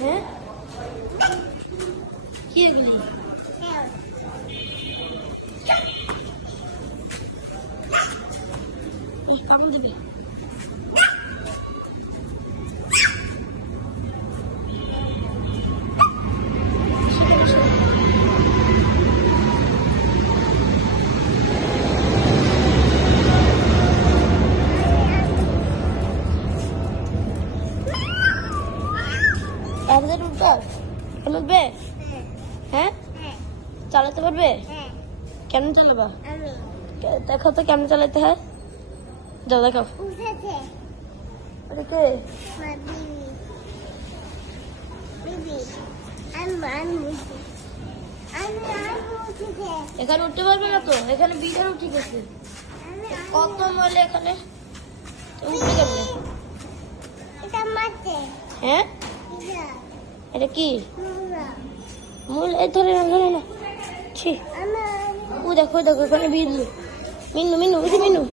হ্যাঁ কি এগুলি কামড় দেবে উঠবে হ্যাঁ চালাতে পারবে কেমন চালাবা দেখো তো কেমন চালাতে হয় যাও দেখো কে এখানে উঠতে পারবে না তো এখানে বিড়াল উঠে গেছে কত ময়লা এখানে উঠতে কেমনে হ্যাঁ এটা কি মূল এই ধরে না ছি ও দেখো এখানে বিন্দু মিনু মিনু মিনু